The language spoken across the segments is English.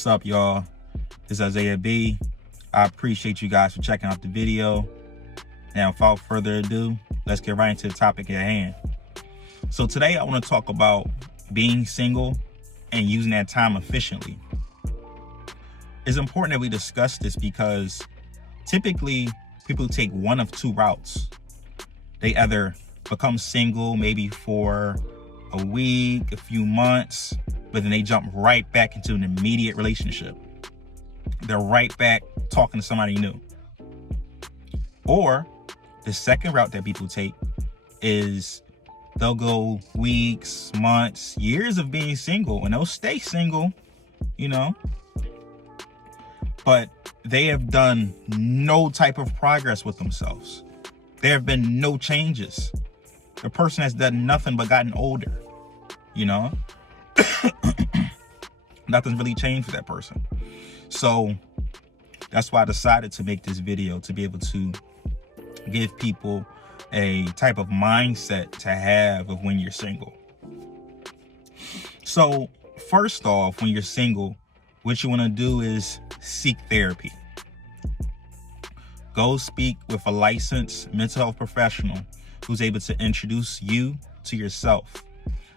What's up, y'all? This is Isaiah B. I appreciate you guys for checking out the video. Now, without further ado, let's get right into the topic at hand. So today I want to talk about being single and using that time efficiently. It's important that we discuss this because typically people take one of two routes. They either become single maybe for a week, a few months, but then they jump right back into an immediate relationship. They're right back talking to somebody new. Or the second route that people take is they'll go weeks, months, years of being single, and they'll stay single, but they have done no type of progress with themselves. There have been no changes. The person has done nothing but gotten older, Nothing's really changed for that person. So that's why I decided to make this video, to be able to give people a type of mindset to have of when you're single. So first off, when you're single, what you want to do is seek therapy. Go speak with a licensed mental health professional who's able to introduce you to yourself.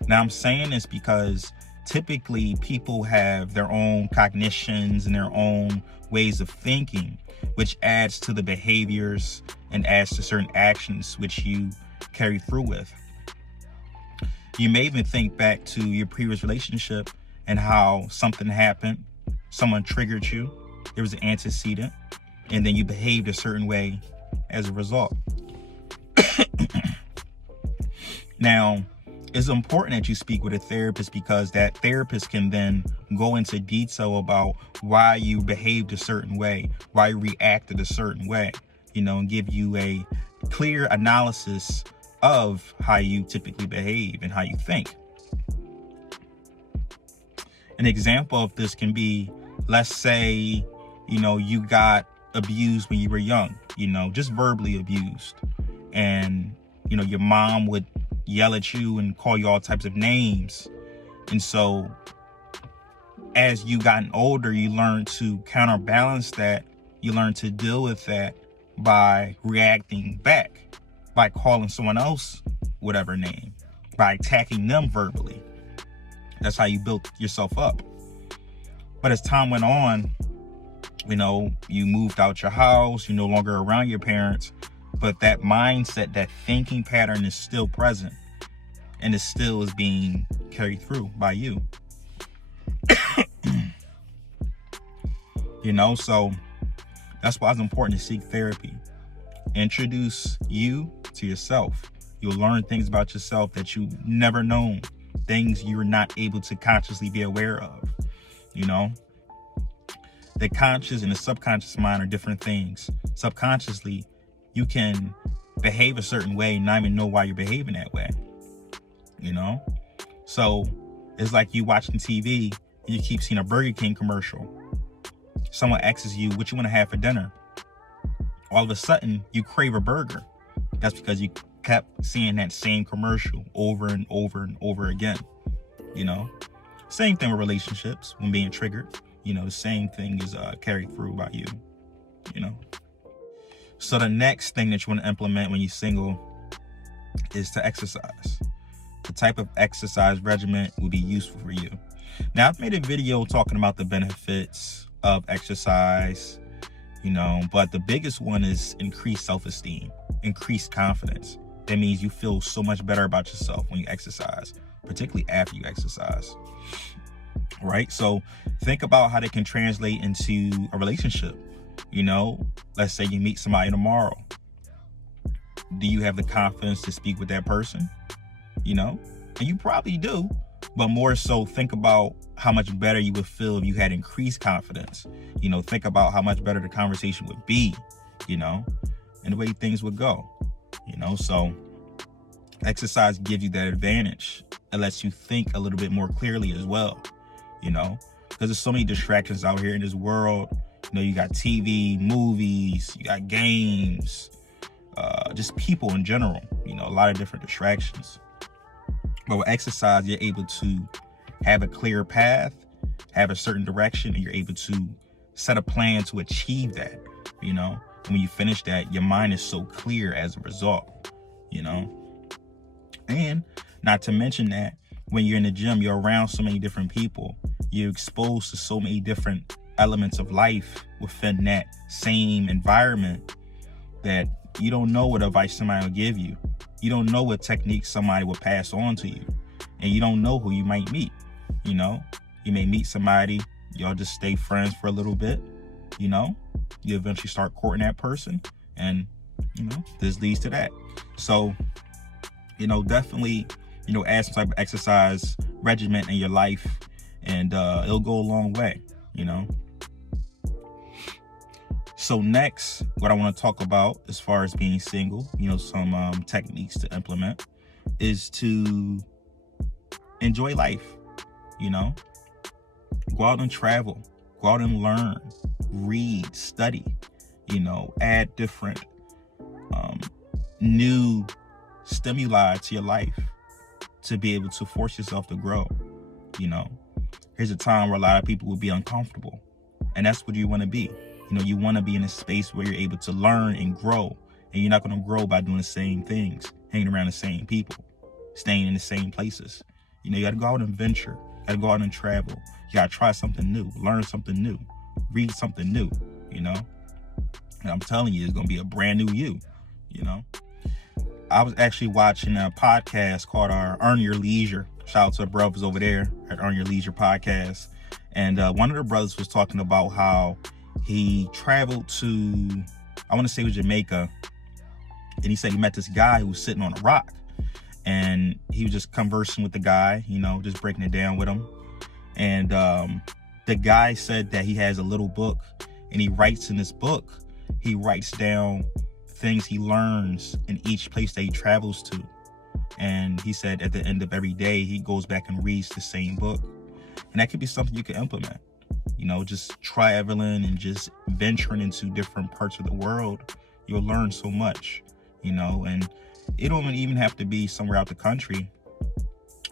Now, I'm saying this because typically people have their own cognitions and their own ways of thinking, which adds to the behaviors and adds to certain actions which you carry through with. You may even think back to your previous relationship and how something happened, someone triggered you, there was an antecedent, and then you behaved a certain way as a result. Now, it's important that you speak with a therapist because that therapist can then go into detail about why you behaved a certain way, why you reacted a certain way, and give you a clear analysis of how you typically behave and how you think. An example of this can be, let's say, you got abused when you were young, just verbally abused. And, your mom would yell at you and call you all types of names. And so as you gotten older, you learn to counterbalance that. You learn to deal with that by reacting back, by calling someone else whatever name, by attacking them verbally. That's how you built yourself up. But as time went on, you moved out your house, you're no longer around your parents, but that mindset, that thinking pattern is still present and it still is being carried through by you. So that's why it's important to seek therapy. Introduce you to yourself. You'll learn things about yourself that you've never known, things you're not able to consciously be aware of. The conscious and the subconscious mind are different things. Subconsciously, you can behave a certain way and not even know why you're behaving that way. So it's like you watching TV and you keep seeing a Burger King commercial. Someone asks you what you want to have for dinner. All of a sudden, you crave a burger. That's because you kept seeing that same commercial over and over and over again. Same thing with relationships when being triggered. The same thing is carried through by you. So the next thing that you want to implement when you're single is to exercise. The type of exercise regimen will be useful for you. Now, I've made a video talking about the benefits of exercise, but the biggest one is increased self-esteem, increased confidence. That means you feel so much better about yourself when you exercise, particularly after you exercise. Right? So think about how they can translate into a relationship. Let's say you meet somebody tomorrow. Do you have the confidence to speak with that person? And you probably do, but more so think about how much better you would feel if you had increased confidence. Think about how much better the conversation would be, and the way things would go, so exercise gives you that advantage. It lets you think a little bit more clearly as well, because there's so many distractions out here in this world. You got TV, movies, you got games, just people in general, a lot of different distractions. But with exercise, you're able to have a clear path have a certain direction, and you're able to set a plan to achieve that, you know. And when you finish that, your mind is so clear as a result, you know. And not to mention that when you're in the gym, you're around so many different people. You're exposed to so many different elements of life within that same environment that you don't know what advice somebody will give you. You don't know what techniques somebody will pass on to you. And you don't know who you might meet, you know. You may meet somebody, y'all just stay friends for a little bit, you know. You eventually start courting that person, and, you know, this leads to that. So, you know, definitely, you know, add some type of exercise regimen in your life, and it'll go a long way, you know. So next, what I want to talk about as far as being single, you know, some techniques to implement is to enjoy life, you know. Go out and travel, go out and learn, read, study, you know, add different new stimuli to your life to be able to force yourself to grow, you know. Here's a time where a lot of people will be uncomfortable, and that's what you want to be. You know, you want to be in a space where you're able to learn and grow, and you're not going to grow by doing the same things, hanging around the same people, staying in the same places. You know, you got to go out and venture, you got to go out and travel. You got to try something new, learn something new, read something new, you know. And I'm telling you, it's going to be a brand new you, you know. I was actually watching a podcast called Earn Your Leisure. Shout out to the brothers over there at Earn Your Leisure podcast. And one of the brothers was talking about how he traveled to, I want to say it was Jamaica. And he said he met this guy who was sitting on a rock. And he was just conversing with the guy, you know, just breaking it down with him. And the guy said that he has a little book, and he writes in this book, he writes down things he learns in each place that he travels to. And he said at the end of every day, he goes back and reads the same book. And that could be something you can implement. You know, just traveling and just venturing into different parts of the world. You'll learn so much, you know, and it don't even have to be somewhere out the country.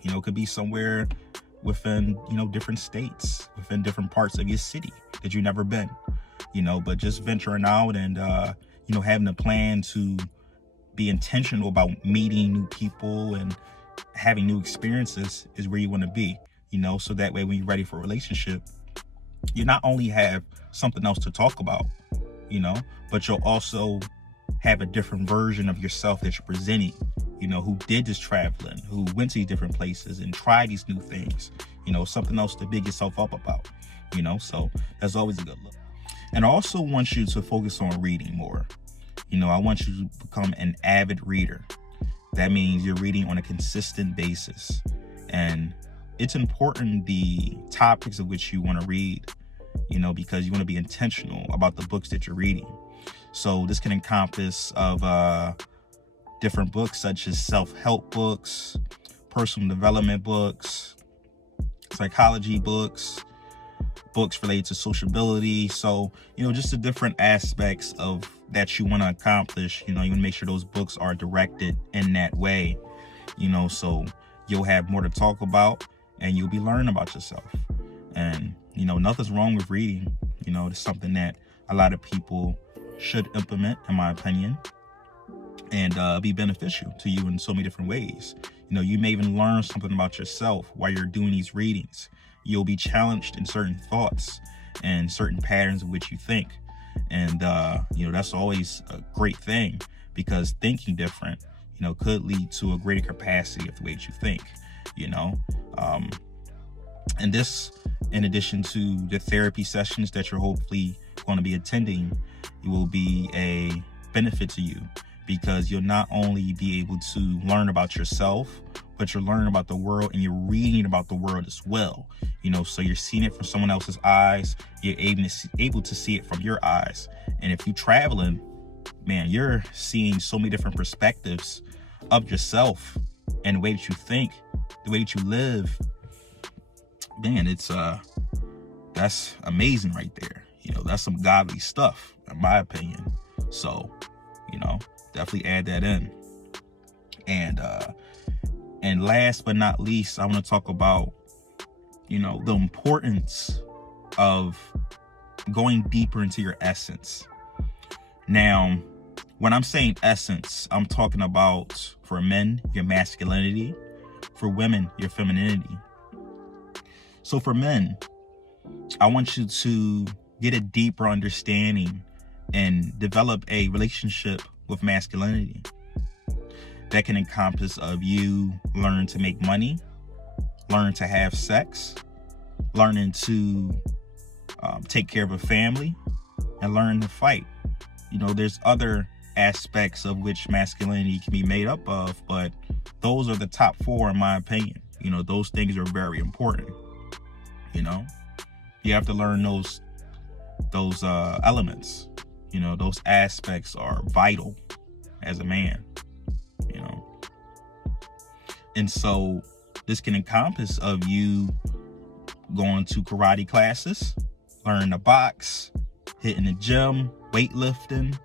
You know, it could be somewhere within, you know, different states, within different parts of your city that you've never been, you know. But just venturing out and, you know, having a plan to be intentional about meeting new people and having new experiences is where you want to be, you know. So that way when you're ready for a relationship, you not only have something else to talk about, you know, but you'll also have a different version of yourself that you're presenting, you know, who did this traveling, who went to these different places and tried these new things, you know, something else to big yourself up about, you know. So that's always a good look. And I also want you to focus on reading more. You know, I want you to become an avid reader. That means you're reading on a consistent basis. And it's important the topics of which you want to read, you know, because you want to be intentional about the books that you're reading. So this can encompass of different books such as self-help books, personal development books, psychology books, books related to sociability. So, you know, just the different aspects of that you want to accomplish. You know, you want to make sure those books are directed in that way, you know, so you'll have more to talk about and you'll be learning about yourself. And, you know, nothing's wrong with reading. You know, it's something that a lot of people should implement, in my opinion, and be beneficial to you in so many different ways. You know, you may even learn something about yourself while you're doing these readings. You'll be challenged in certain thoughts and certain patterns of which you think. And, you know, that's always a great thing, because thinking different, you know, could lead to a greater capacity of the way that you think, you know. And this, in addition to the therapy sessions that you're hopefully going to be attending, it will be a benefit to you, because you'll not only be able to learn about yourself, but you're learning about the world and you're reading about the world as well. You know, so you're seeing it from someone else's eyes. You're able to see it from your eyes. And if you're traveling, man, you're seeing so many different perspectives of yourself and the way that you think, the way that you live. Man, it's that's amazing right there. You know, that's some godly stuff, in my opinion. So, you know, definitely add that in. And last but not least, I want to talk about, the importance of going deeper into your essence. Now, when I'm saying essence, I'm talking about, for men, your masculinity, for women, your femininity. So for men, I want you to get a deeper understanding and develop a relationship with masculinity that can encompass of you learn to make money, learn to have sex, learning to take care of a family, and learn to fight. There's other aspects of which masculinity can be made up of, but those are the top 4 in my opinion. Those things are very important. You have to learn those elements. Those aspects are vital as a man. And so this can encompass of you going to karate classes, learning to box, hitting the gym, weightlifting,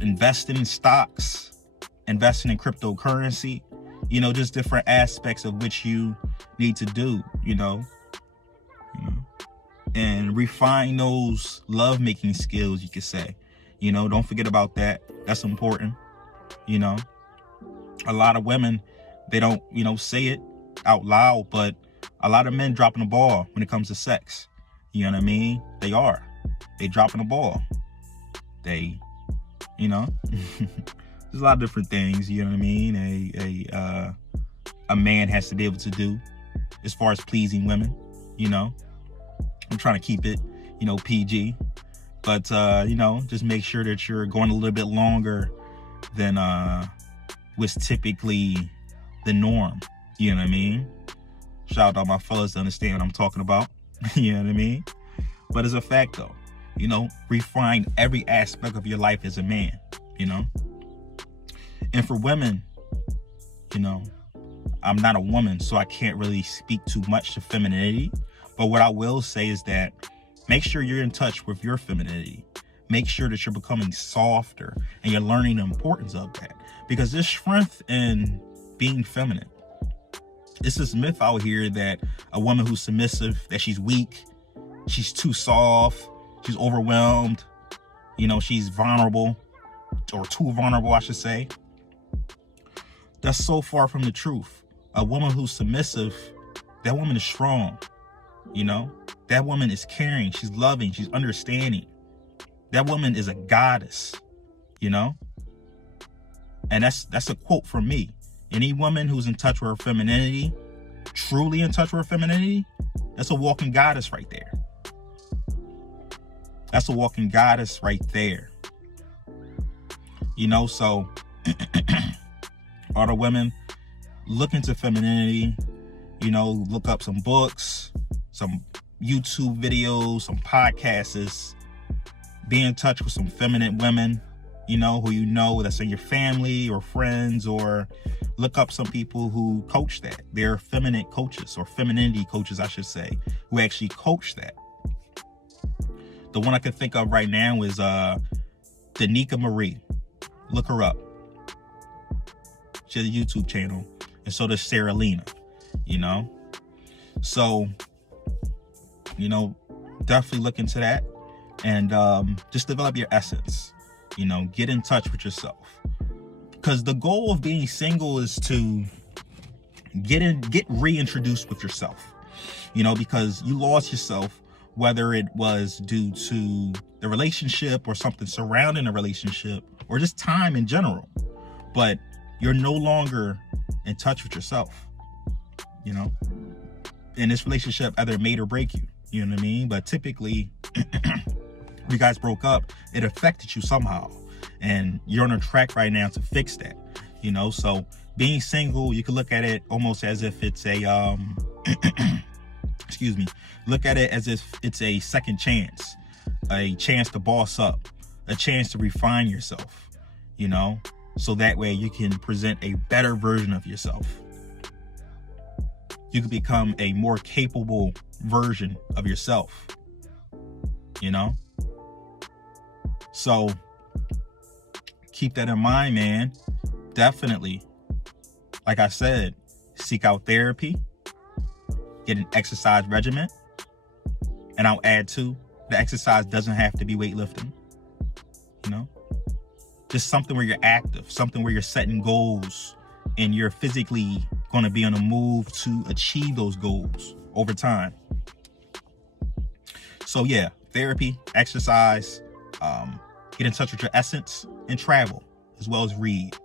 investing in stocks, investing in cryptocurrency, just different aspects of which you need to do, and refine those love-making skills, you could say. Don't forget about that. That's important. A lot of women, they don't, say it out loud, but a lot of men dropping the ball when it comes to sex. You know what I mean? They are. They dropping the ball. They, there's a lot of different things, you know what I mean? A man has to be able to do as far as pleasing women, I'm trying to keep it, PG, but, just make sure that you're going a little bit longer than was typically the norm. You know what I mean? Shout out to all my fellas to understand what I'm talking about. You know what I mean? But it's a fact though. Refine every aspect of your life as a man, And for women, I'm not a woman, so I can't really speak too much to femininity. But what I will say is that make sure you're in touch with your femininity. Make sure that you're becoming softer and you're learning the importance of that. Because there's strength in being feminine. It's this myth out here that a woman who's submissive, that she's weak, she's too soft, she's overwhelmed, she's vulnerable, or too vulnerable, I should say. That's so far from the truth. A woman who's submissive, that woman is strong. That woman is caring, she's loving, she's understanding. That woman is a goddess, and that's a quote from me. Any woman who's in touch with her femininity, truly in touch with her femininity, that's a walking goddess right there. That's a walking goddess right there. So all the women, look into femininity, look up some books, some YouTube videos, some podcasts, be in touch with some feminine women, who that's in your family or friends, or look up some people who coach that. They're feminine coaches, or femininity coaches, I should say, who actually coach that. The one I can think of right now is Danica Marie. Look her up. She has a YouTube channel, and so does Sarah Lena, So, definitely look into that, and just develop your essence. Get in touch with yourself, because the goal of being single is to get reintroduced with yourself. Because you lost yourself, whether it was due to the relationship or something surrounding the relationship, or just time in general. But you're no longer in touch with yourself. In this relationship, either it made or break you. You know what I mean? But typically, you guys broke up, it affected you somehow, and you're on a track right now to fix that. So being single, you can look at it almost as if it's a look at it as if it's a second chance, a chance to boss up, a chance to refine yourself, so that way you can present a better version of yourself. You can become a more capable version of yourself, So keep that in mind, man. Definitely. Like I said, seek out therapy, get an exercise regimen, and I'll add too, the exercise doesn't have to be weightlifting, you know? Just something where you're active, something where you're setting goals and you're physically going to be on a move to achieve those goals over time. So yeah, therapy, exercise, get in touch with your essence, and travel, as well as read,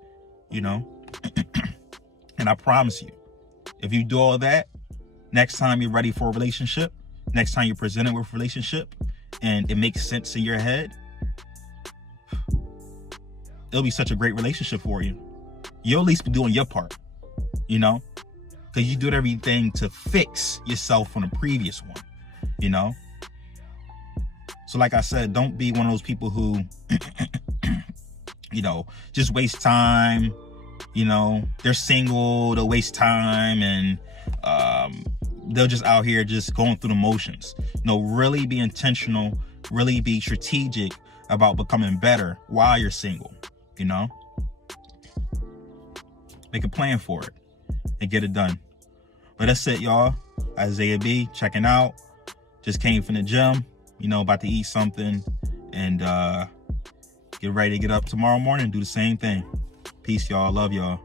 you know? And I promise you, if you do all that, next time you're ready for a relationship, next time you're presented with a relationship, and it makes sense in your head, it'll be such a great relationship for you. You'll at least be doing your part, you know? Because you did everything to fix yourself from the previous one, you know? So like I said, don't be one of those people who, you know, just waste time, you know? They're single, they'll waste time, and they're just out here just going through the motions. No, really be intentional, really be strategic about becoming better while you're single, you know? Make a plan for it and get it done. But that's it, y'all. Isaiah B, checking out. Just came from the gym, you know, about to eat something, and get ready to get up tomorrow morning and do the same thing. Peace, y'all. Love y'all.